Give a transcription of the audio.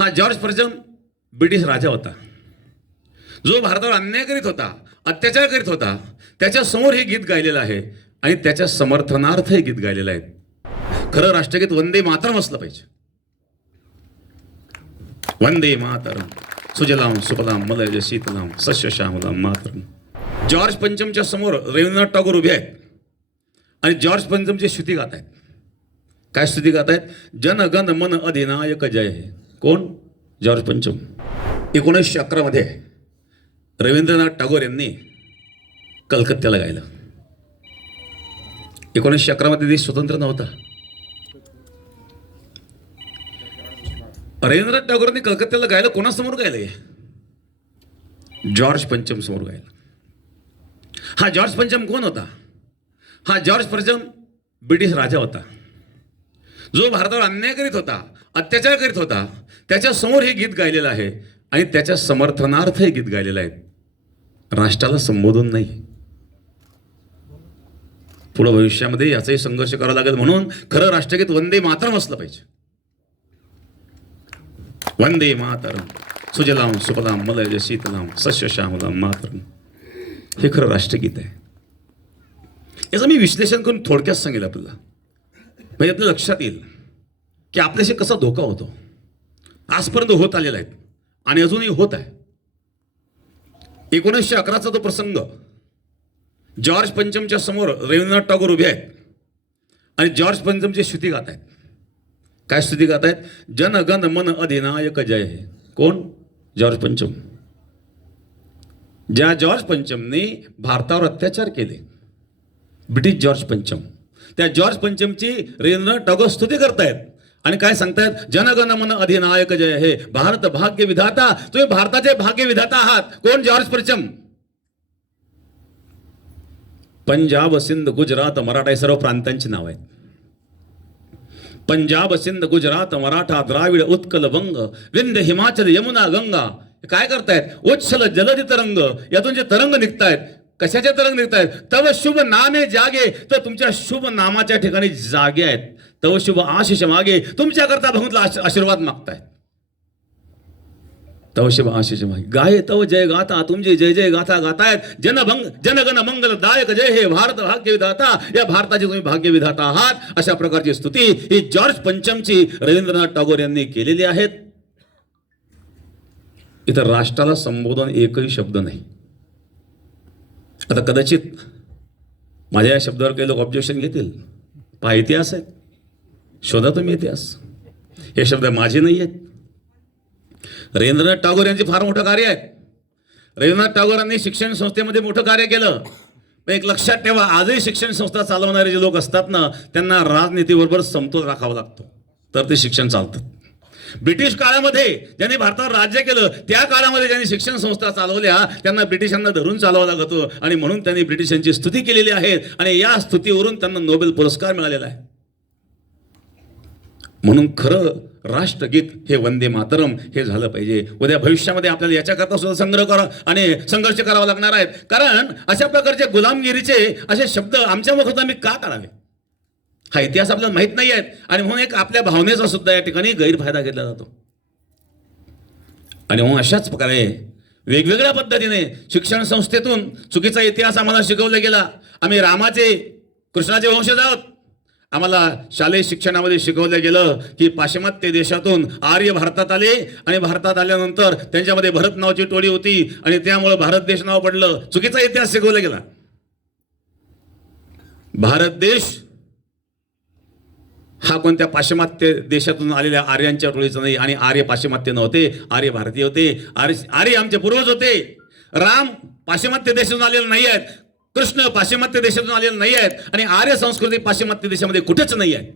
हा George पर्जम British राजा होता, जो भारतावर अन्याय करीत होता, अत्याचार करीत होता. त्याच्या समोर हे गीत गायलेलं आहे आणि त्याच्या समर्थनार्थ हे गीत गायलेलं आहे. खरं राष्ट्रगीत वंदे मातरम असलं पाहिजे. वंदे मातरम सुजलाम सुफलाम मलयज शीतलाम सस्य श्यामलाम मातरम. जॉर्ज पंचमच्या समोर रवींद्रनाथ टागोर उभे आहेत आणि जॉर्ज पंचमची स्तुती गात आहेत. काय स्तुती गात आहेत? जन गण मन अधिनायक जय हे. कोण? जॉर्ज पंचम. 1911 मध्ये रवींद्रनाथ टागोर यांनी कलकत्त्याला गायलं. 1911 मध्ये देश स्वतंत्र नव्हता. रवींद्रनाथ टागोरांनी कलकत्त्याला गायलं. कोणासमोर गायलंय? जॉर्ज पंचम समोर गायलं. हा जॉर्ज पंचम कोण होता? हा जॉर्ज पंचम ब्रिटिश राजा होता, जो भारतावर अन्याय करीत होता, अत्याचार करीत होता. त्याच्या समोर हे गीत गायलेलं आहे आणि त्याच्या समर्थनार्थ हे गीत गायलेलं आहे. राष्ट्राला संबोधून नाही. पुढे भविष्यामध्ये याचाही संघर्ष करावा लागेल. म्हणून खरं राष्ट्रगीत वंदे मातरम असलं पाहिजे. वंदे मातरम सुजलाम सुफलाम मलयज शीतलाम सस्य श्यामलाम मातरम. हे खरं राष्ट्रगीत आहे. याचं मी विश्लेषण करून थोडक्यात सांगेल आपल्याला, म्हणजे आपल्या लक्षात येईल की आपल्याशी कसा धोका होतो. आजपर्यंत होत आलेला आहे आणि अजूनही होत आहे. 1911चा तो प्रसंग. जॉर्ज पंचमच्या समोर रवींद्रनाथ टागोर उभे आहेत आणि जॉर्ज पंचमची स्तुती गात आहेत. काय स्तुती गात आहेत? जन गण मन अधिनायक जय हे. कोण? जॉर्ज पंचम. ज्या जॉर्ज पंचमने भारतावर अत्याचार केले, ब्रिटिश जॉर्ज पंचम, त्या जॉर्ज पंचमची रवींद्रनाथ टागोर स्तुती करतायत आणि काय सांगतायत? जनगण मन अधिनायक जय हे. भारत भाग्य विधाता. तुम्ही भारताचे भाग्य विधाता आहात. कोण? जॉर्ज पंचम. पंजाब सिंध गुजरात मराठा हे सर्व प्रांतांची नाव आहेत. पंजाब सिंध गुजरात मराठा द्राविड उत्कल वंग विंध्य हिमाचल यमुना गंगा. काय करतायत? उच्छल जलधी तरंग. यातून जे तरंग निघतायत, कशाचे तरंग निघतायत? तव शुभ नामे जागे. तर तुमच्या शुभ नामाच्या ठिकाणी जागे आहेत. तव शुभ आशिष मागे. तुमच्याकरता भगवंतला आशीर्वाद मागतायत. तव शुभ आशिष मागे. गाये तव जय गाता. तुमची जय जय गाथा गातायत. जनगण मंगल दायक जय हे. भारत भाग्य विधाता. या भारताचे तुम्ही भाग्य विधाता आहात. अशा प्रकारची स्तुती ही जॉर्ज पंचमची रवींद्रनाथ टागोर यांनी केलेली आहेत. इथं राष्ट्राला संबोधन एकही शब्द नाही. आता कदाचित माझ्या या शब्दावर काही लोक ऑब्जेक्शन घेतील. पहा, इतिहास आहे, शोधा तुम्ही इतिहास. हे शब्द माझे नाही आहेत. रवींद्रनाथ टागोर यांचे फार मोठं कार्य आहे. रवींद्रनाथ टागोरांनी शिक्षण संस्थेमध्ये मोठं कार्य केलं. पण एक लक्षात ठेवा, आजही शिक्षण संस्था चालवणारे जे लोक असतात ना, त्यांना राजनीतीबरोबर समतोल राखावा लागतो, तर ते शिक्षण चालतं. ब्रिटिश काळामध्ये ज्यांनी भारतावर राज्य केलं, त्या काळामध्ये ज्यांनी शिक्षण संस्था चालवल्या, त्यांना ब्रिटिशांना धरून चालवावं लागत होतं आणि म्हणून त्यांनी ब्रिटिशांची स्तुती केलेली आहे आणि या स्तुतीवरून त्यांना नोबेल पुरस्कार मिळालेला आहे. म्हणून खरं राष्ट्रगीत हे वंदे मातरम हे झालं पाहिजे. उद्या भविष्यामध्ये आपल्याला याच्याकरता सुद्धा संग्रह करा आणि संघर्ष करावा लागणार आहेत. कारण अशा प्रकारचे गुलामगिरीचे असे शब्द आमच्या मुखात आम्ही का काढावे? हा इतिहास आपल्याला माहित नाही आहे आणि म्हणून एक आपल्या भावनेचा सुद्धा या ठिकाणी गैरफायदा घेतला जातो. आणि म्हणून अशाच प्रकारे वेगवेगळ्या पद्धतीने शिक्षण संस्थेतून चुकीचा इतिहास आम्हाला शिकवला गेला. आम्ही रामाचे कृष्णाचे वंशज आहोत. आम्हाला शालेय शिक्षणामध्ये शिकवलं गेलं की पाश्चिमात्य देशातून आर्य भारतात आले आणि भारतात आल्यानंतर त्यांच्यामध्ये भरत नावाची टोळी होती आणि त्यामुळे भारत देश नाव पडलं. चुकीचा इतिहास शिकवला गेला. भारत देश हा कोणत्या पाश्चिमात्य देशातून आलेल्या आर्यांच्या टोळीचा नाही आणि आर्य पाश्चिमात्य नव्हते, आर्य भारतीय होते. आर्य आमचे पूर्वज होते. राम पाश्चिमात्य देशातून आलेले नाही आहेत, कृष्ण पाश्चिमात्य देशातून आलेले नाही आहेत आणि आर्य संस्कृती पाश्चिमात्य देशामध्ये कुठेच नाही आहे.